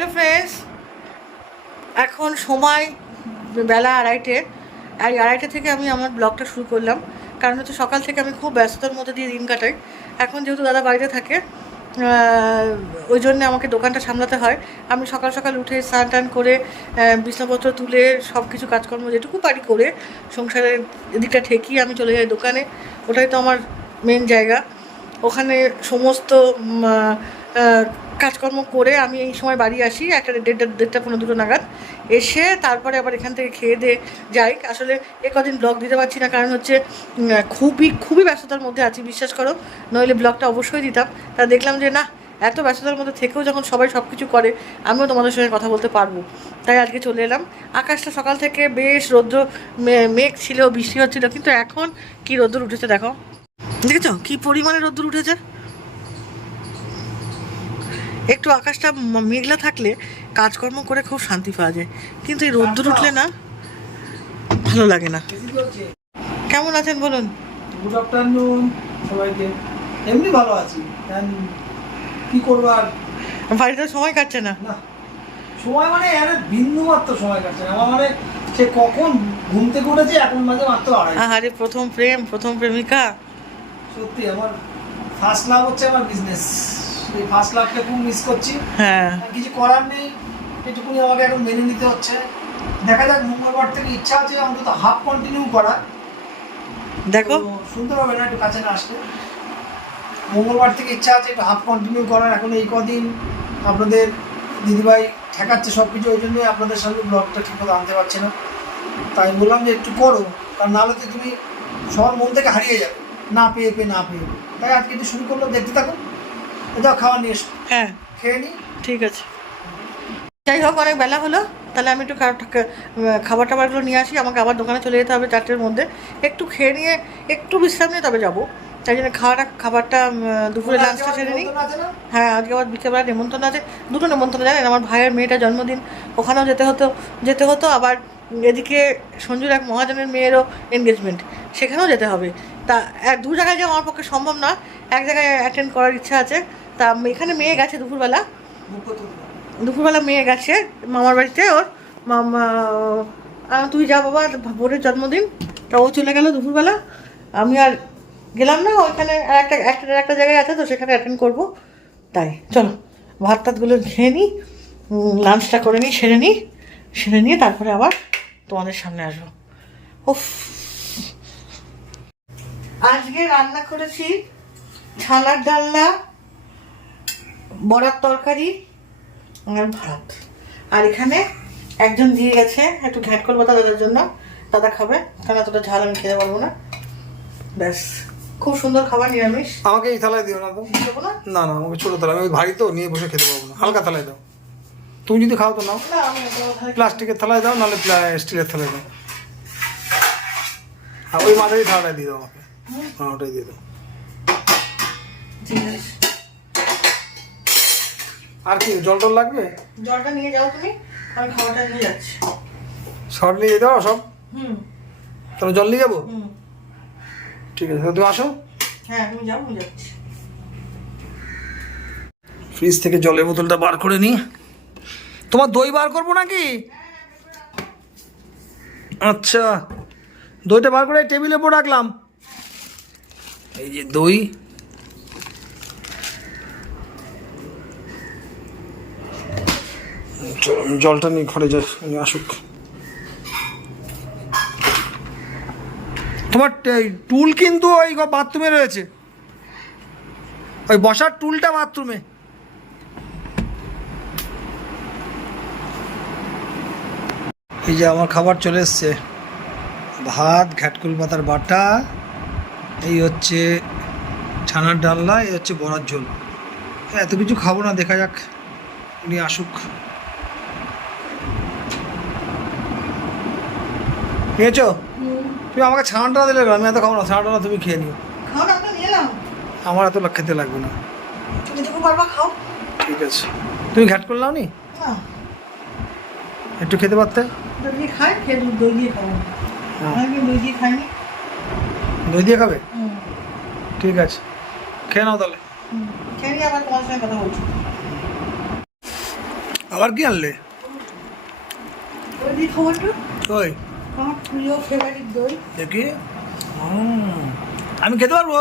Hello friends, এখন সময় বেলা আড়াইটে। আর আড়াইটে থেকে আমি আমার ব্লগটা শুরু করলাম, কারণ হচ্ছে সকাল থেকে আমি খুব ব্যস্ততার মধ্যে দিয়ে দিন কাটাই। এখন যেহেতু দাদা বাড়িতে থাকে, ওই জন্যে আমাকে দোকানটা সামলাতে হয়। আমি সকাল সকাল উঠে স্নান টান করে বিছানাপত্র তুলে সব কিছু কাজকর্ম যেটুকু পারি করে সংসারের এদিকটা ঠেকিয়ে আমি চলে যাই দোকানে। ওটাই তো আমার মেন জায়গা। ওখানে সমস্ত কাজকর্ম করে আমি এই সময় বাড়ি আসি একটা দেড়টা 15-2 নাগাদ। এসে তারপরে আবার এখান থেকে খেয়ে দিয়ে যাই। আসলে কদিন ব্লগ দিতে পারছি না, কারণ হচ্ছে খুবই ব্যস্ততার মধ্যে আছি, বিশ্বাস করো। নইলে ব্লগটা অবশ্যই দিতাম। তা দেখলাম যে না, এত ব্যস্ততার মধ্যে থেকেও যখন সবাই সব কিছু করে, আমিও তোমাদের সঙ্গে কথা বলতে পারবো, তাই আজকে চলে এলাম। আকাশটা সকাল থেকে বেশ রৌদ্র, মেঘ ছিল, বৃষ্টি হচ্ছিল, কিন্তু এখন কি রৌদ্র উঠেছে দেখো। দেখেছো কি পরিমাণে রৌদ্র উঠেছে। একটু আকাশটা মেঘলা থাকলে কাজকর্ম করে খুব শান্তি পাওয়া যায়, কিন্তু এই রোদ্দুর উঠলে না, ভালো লাগে না। কেমন আছেন বলুন? গুড আফটারনুন সবাইকে। এমনি ভালো আছি, কি করবো আর। বাড়িতে সময় কাটছে না। না সময় মানে আরে বিন্দু মাত্র সময় কাটছে না আমার, মানে সে কখন ঘুম থেকে উঠেছে এখন মাঝে মাত্র আড়াই। আরে প্রথম প্রেম, প্রথম প্রেমিকা। সত্যি আমার ফার্স্ট লাভ হচ্ছে আমার বিজনেস। এই ফার্স্ট লাভকে খুব মিস করছি। হ্যাঁ, কিছু করার নেই, এটুকুনি আমাকে এখন মেনে নিতে হচ্ছে। দেখা যাক, মঙ্গলবার থেকে ইচ্ছা আছে অন্তত হাফ কন্টিনিউ করা। দেখো শুনতে পাবে না একটু কাছে না আসলে। মঙ্গলবার থেকে ইচ্ছা আছে একটু হাফ কন্টিনিউ করার। এখন এই কদিন আপনাদের দিদিভাই ঠেকাচ্ছে সব কিছু, ওই জন্যই আপনাদের সামনে ব্লগটা ঠিকমতো আনতে পারছি না। তাই বললাম যে একটু করো, কারণ নাহলে তো তুমি সবার মন থেকে হারিয়ে যাবে না পেয়ে। তাই আজকে একটু শুরু করলো, দেখতে থাকো। যাও খাবার নিয়ে এসো, হ্যাঁ খেয়ে নিই। ঠিক আছে, যাই হোক অনেক বেলা হলো, তাহলে আমি একটু খাবার টাবারগুলো নিয়ে আসি। আমাকে আবার দোকানে চলে যেতে হবে 4টের মধ্যে। একটু খেয়ে নিয়ে একটু বিশ্রাম নিয়ে তবে যাবো। তাই জন্য খাবারটা দুপুরে লাঞ্চটা সেরে নিই। হ্যাঁ, আজকে আবার বিকেলবেলা নেমন্তন্ন আছে, দুটো নেমন্তন্ন। জানেন, আমার ভাইয়ের মেয়েটা জন্মদিন, ওখানেও যেতে হতো। আবার এদিকে সঞ্জুর এক মহাজনের মেয়েরও এনগেজমেন্ট, সেখানেও যেতে হবে। তা দু জায়গায় যাওয়া আমার পক্ষে সম্ভব না, এক জায়গায় অ্যাটেন্ড করার ইচ্ছা আছে। তা এখানে মেয়ে গেছে দুপুরবেলা মেয়ে গেছে মামার বাড়িতে। ওর মামা, তুই যা বাবা, বোনের জন্মদিন। তা ও চলে গেল দুপুরবেলা, আমি আর গেলাম না। ওইখানে একটা জায়গায় আছে, তো সেখানে অ্যাটেন্ড করবো। তাই চলো ভাত টাতগুলো খেয়ে নিই, লাঞ্চটা করে নিই, সেরে নিয়ে তারপরে আবার তোমাদের সামনে আসবো। উফ, আজকে রান্না করেছি ছানার ডালনা, বড়ার তরকারি আর ভাত। আর এখানে একজন দিয়ে গেছে, একটু ঘ্যাট করবো দাদার জন্য, দাদা খাবে, কারণ এতটা ঝাল আমি খেতে পারবো না। ব্যাস, খুব সুন্দর খাবার, নিরামিষ। আমাকে এই থালায় দিও না তো। দেবো না? না না, আমাকে ছোটো থালা, আমি ভারী তো নিয়ে বসে খেতে পারবো না, হালকা থালায় দাও। তুমি যদি খাও তো নাও, না, আমি প্লাস্টিকের থালায় দাও, নাহলে স্টিলের থালায় দাও। আর ওই মাঝারি থালাটায় দিয়ে দাও আমাকে। হ্যাঁ, ওটাই দিয়ে দাও। ঠিক আছে। আর কি জল টল লাগবে? জলটা নিয়ে যাও তুমি, আমি খাবারটা নিয়ে যাচ্ছি। সব নিয়ে যেতে পারো সব? হুম তাহলে জল নিয়ে যাবো? হুম ঠিক আছে, তুমি আসো। হ্যাঁ, তুমি যাও, আমি যাচ্ছি। ফ্রিজ থেকে জলের বোতলটা বার করে নিই। তোমার দই বার করবো নাকি? আচ্ছা, দইটা বার করে টেবিলের উপর রাখলাম। এই যে দই। জলটা নিয়ে ঘরে আসুক। তোমার টুল কিন্তু ওই বাথরুমে রয়েছে, ওই বসার টুলটা বাথরুমে। এই যে আমার খাবার চলে এসছে, ভাত, ঘ্যাটকুল পাতার বাটা, এই হচ্ছে ছানার ডালনা, এই হচ্ছে বড়ার ঝোল। এত কিছু খাবো না, দেখা যাক, উনি আসুক। খেয়েছো? তুমি আমাকে ছানাটা দিলে, আমি এত খাবো না, ছানাটা তুমি খেয়ে নিও। খাও না, আমরা নিয়ে এলাম। আমার এত খেতে লাগবে না। তুমি যখন পারবা খাও। ঠিক আছে, তুমি ঘ্যাটকুল নাও নি, না, একটু খেতে পারতে। দই দিয়ে খাই, খেয়ে দই দিয়ে খাবো। আমি দই দিয়ে খাইনি। দই দিয়ে খাবে? হুম ঠিক আছে, খেয়ে নাও তাহলে। খেয়ে নিয়ে আবার তোমার সঙ্গে কথা বলছি। আবার কি আনলে? ওই দিই খবরটা, ওই আমার প্রিয় ফেভারিট দই। দেখি। আমি খেতে পারবো?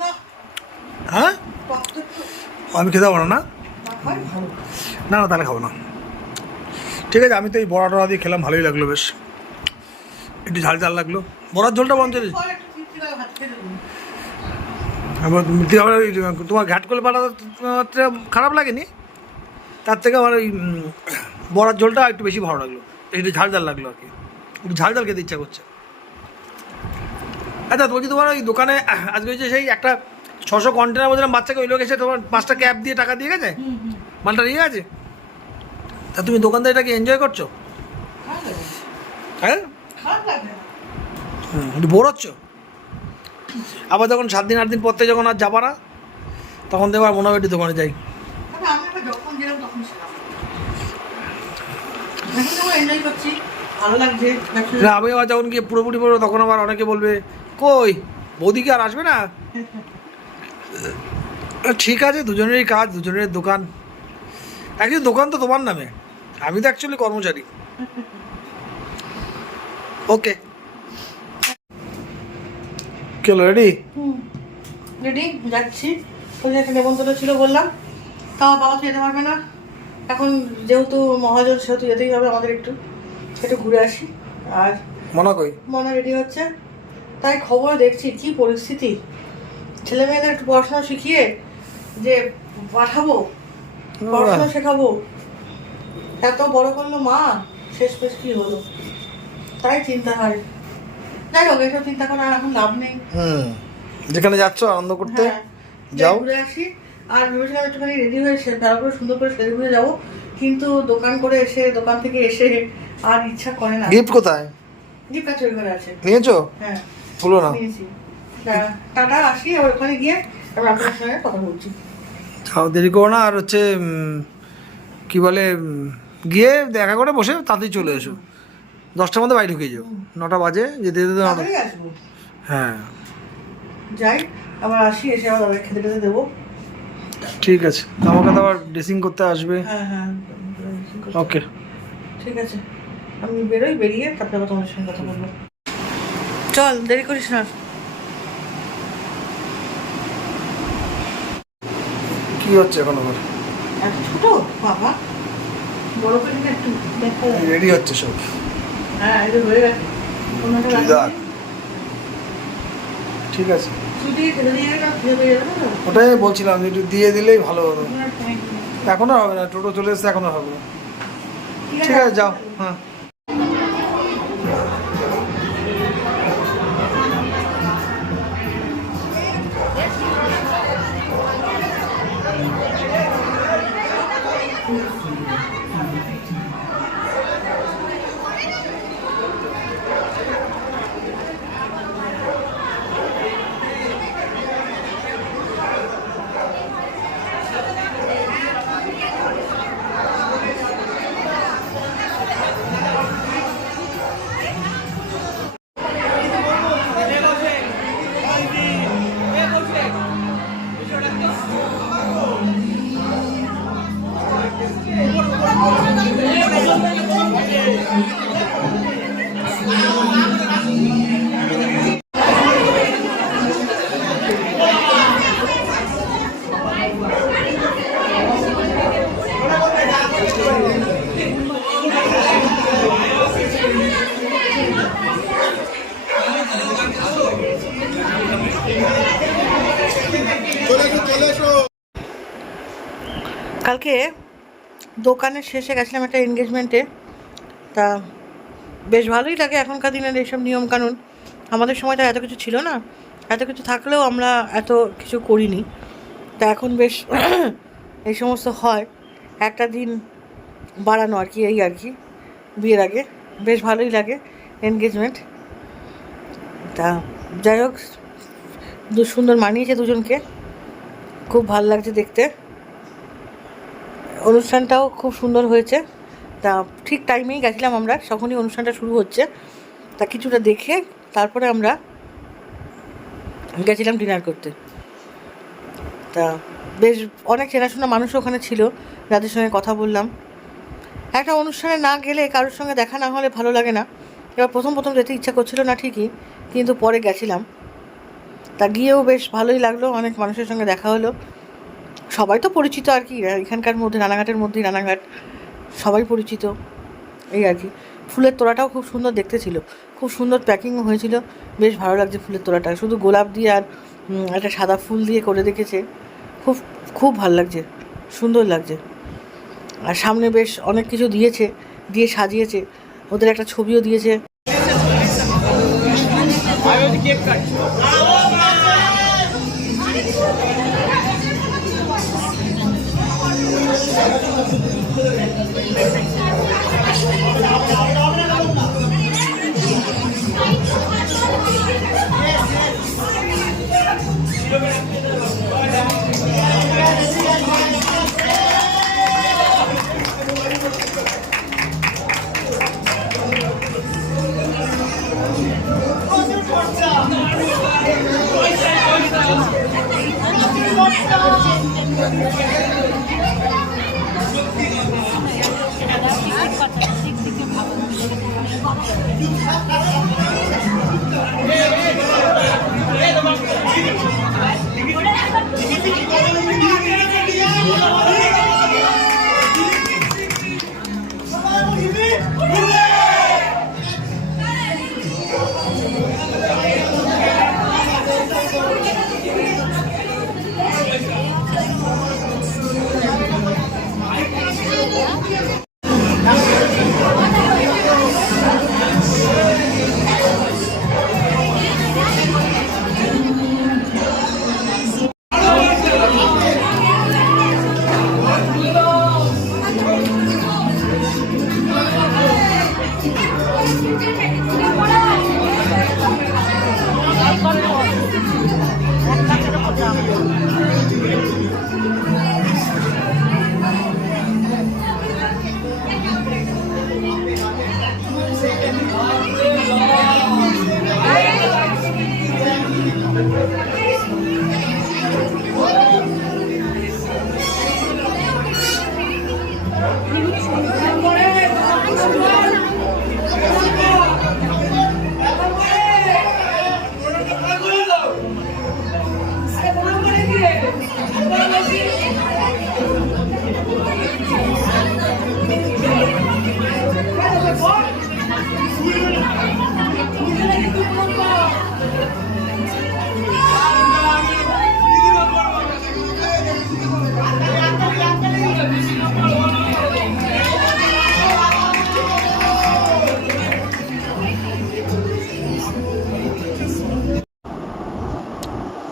না, হ্যাঁ, টক তো একটু আমি খেতে পারবো না? না হয় ভালো। না না, তাহলে খাবো না। ঠিক আছে, আমি তো এই বড়া টড়া দিয়ে খেলাম, ভালোই লাগলো বেশ, একটু ঝাল ঝাল লাগলো। বড়ার ঝোলটা বন্ধ দিস। পরে একটু তৃপ্তি করে ভাত খেয়ে দেবো। তোমার ঘাট করে পাঠাতে খারাপ লাগেনি, তার থেকে আমার ওই বড়ার ঝোলটা একটু বেশি ভালো লাগলো, একটু ঝাল ঝাল লাগলো আর কি, একটু ঝাল ঝাল খেতে ইচ্ছা করছে। আচ্ছা বলছি, তোমার ওই দোকানে আজকে হচ্ছে সেই একটা 600 কন্টেনার বলছিলাম বাচ্চাকে, ওই লোক এসে তোমার 5টা ক্যাব দিয়ে টাকা দিয়ে গেছে, মালটা নিয়ে গেছে। তা তুমি দোকানদারিটাকে এনজয় করছো? খারাপ লাগে না। হ্যাঁ, খারাপ লাগে না। একটু বোর হচ্ছ? আবার যখন 7 দিন 8 দিন পর থেকে যখন আর যাবা না, তখন দেখো আর মনে হবে একটু দোকানে যাই। তবে আমি আবার যখন গেলাম তখন ছিলাম, এখন যখন এনজয় করছি ভালো লাগছে। না, আমি আবার যখন গিয়ে পুরোপুরি পড়বো তখন আবার অনেকে বলবে কই বৌদি কি আর আসবে না? ঠিক আছে, দুজনেরই কাজ, দুজনের দোকান। অ্যাকচুয়ালি দোকান তো তোমার নামে, আমি তো অ্যাকচুয়ালি কর্মচারী। ওকে, চলো রেডি। রেডি, যাচ্ছি। ওই যে একটা নেমন্তন্ন ছিল বললাম, তাও বাবা তো যেতে পারবে না এখন, যেহেতু মহাজন সেহেতু যেতেই হবে আমাদের, একটু একটু ঘুরে আসি। আর মনে কই মনে রেডি হচ্ছে, তাই খবর দেখছি কি পরিস্থিতি, ছেলে মেয়েদের একটু পড়াশোনা শিখিয়ে যে পাঠাবো, পড়াশোনা শেখাবো, এত বড় করলো মা, শেষ পেশ কি হলো, তাই চিন্তা হয়। যাই হোক, এসব চিন্তা করার এখন লাভ নেই। যেখানে যাচ্ছ আনন্দ করতে হ্যাঁ, যাও। ঘুরে আসি। আর ভেবেছিলাম একটুখানি রেডি হয়ে ভালো করে সুন্দর করে সেরে ঘুরে যাবো, কিন্তু দোকান থেকে এসে আর ইচ্ছা করে না। গিফট কোথায়? জিপটা চুরি করে আছে। নিয়েছো? হ্যাঁ, বলো না। নিয়েছি। টাটা, আসি, আবার ওখানে গিয়ে আবার আপনার সঙ্গে কথা বলছি। যাও, দেরি করো না। আর হচ্ছে কি বলে, গিয়ে দেখা করে বসে তাড়াতাড়ি চলে এসো, 10টার মধ্যে বাড়ি ঢুকে যাও। 9টা বাজে, যেতে যেতে 9টা। তাড়াতাড়ি আসবো। হ্যাঁ, যাই, আবার আসি, এসে আবার তাদের খেতে খেতে দেবো। ঠিক আছে। আমাকে তো আবার ড্রেসিং করতে আসবে। হ্যাঁ হ্যাঁ, ওকে, ঠিক আছে। আমি বেরিয়ে তারপরে আবার তোমার সঙ্গে কথা বলবো। চল, দেরি করিস না। কি হচ্ছে এখন আবার? এত ছোট বাবা, বড় করে নিলে একটু দেখা যায়। রেডি হচ্ছে সব। হ্যাঁ, এটা হয়ে গেছে। কোনো একটা চুড়িদার। রাখি। ঠিক আছে, ছুটি খেতে দিয়ে গেলে খেতে পেয়ে যাবে তো। ওটাই বলছিলাম যে একটু দিয়ে দিলেই ভালো হতো। কোনো একটা time নেই। এখন আর হবে না, টোটো চলে এসছে, এখন আর হবে না। ঠিক আছে, যাও। হ্যাঁ, কালকে দোকানের শেষে গেছিলাম একটা এনগেজমেন্টে, তা বেশ ভালোই লাগে এখনকার দিনের এইসব নিয়মকানুন। আমাদের সময় তো এত কিছু ছিল না, এত কিছু থাকলেও আমরা এত কিছু করিনি। তা এখন বেশ এই সমস্ত হয়, একটা দিন বাড়ানো আর কি, এই আর কি, বিয়ের আগে বেশ ভালোই লাগে এনগেজমেন্ট। তা যাই হোক, সুন্দর মানিয়েছে দুজনকে, খুব ভালো লাগছে দেখতে। অনুষ্ঠানটাও খুব সুন্দর হয়েছে। তা ঠিক টাইমেই গেছিলাম আমরা, যখনই অনুষ্ঠানটা শুরু হচ্ছে, তা কিছুটা দেখে তারপরে আমরা গেছিলাম ডিনার করতে। তা বেশ অনেক চেনাশোনা মানুষও ওখানে ছিল, যাদের সঙ্গে কথা বললাম। একটা অনুষ্ঠানে না গেলে কারোর সঙ্গে দেখা না হলে ভালো লাগে না। এবার প্রথম প্রথম যেতে ইচ্ছা করছিল না ঠিকই, কিন্তু পরে গেছিলাম, তা গিয়েও বেশ ভালোই লাগলো। অনেক মানুষের সঙ্গে দেখা হলো, সবাই তো পরিচিত আর কি, এখানকার মধ্যে রানাঘাটের মধ্যেই রানাঘাট, সবাই পরিচিত এই আর কি। ফুলের তোড়াটাও খুব সুন্দর দেখতে ছিল, খুব সুন্দর প্যাকিংও হয়েছিল, বেশ ভালো লাগছে ফুলের তোড়াটা। শুধু গোলাপ দিয়ে আর একটা সাদা ফুল দিয়ে করে রেখেছে, খুব খুব ভালো লাগছে, সুন্দর লাগছে। আর সামনে বেশ অনেক কিছু দিয়েছে, দিয়ে সাজিয়েছে, ওদের একটা ছবিও দিয়েছে।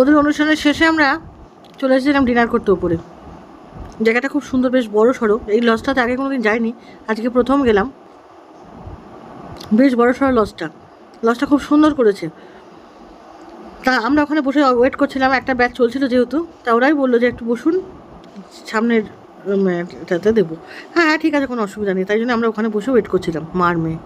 ওদের অনুষ্ঠানের শেষে আমরা চলে এসেছিলাম ডিনার করতে উপরে। জায়গাটা খুব সুন্দর, বেশ বড় সড়ো। এই লজটাতে আগে কোনো দিন যাইনি, আজকে প্রথম গেলাম। বেশ বড় সড়ো লজটা খুব সুন্দর করেছে। তা আমরা ওখানে বসে ওয়েট করছিলাম, একটা ব্যাচ চলছিল যেহেতু, তা ওরাই বললো যে একটু বসুন, সামনের এটাতে দেবো। হ্যাঁ হ্যাঁ ঠিক আছে, কোনো অসুবিধা নেই। তাই জন্য আমরা ওখানে বসে ওয়েট করছিলাম, মার মেয়ে।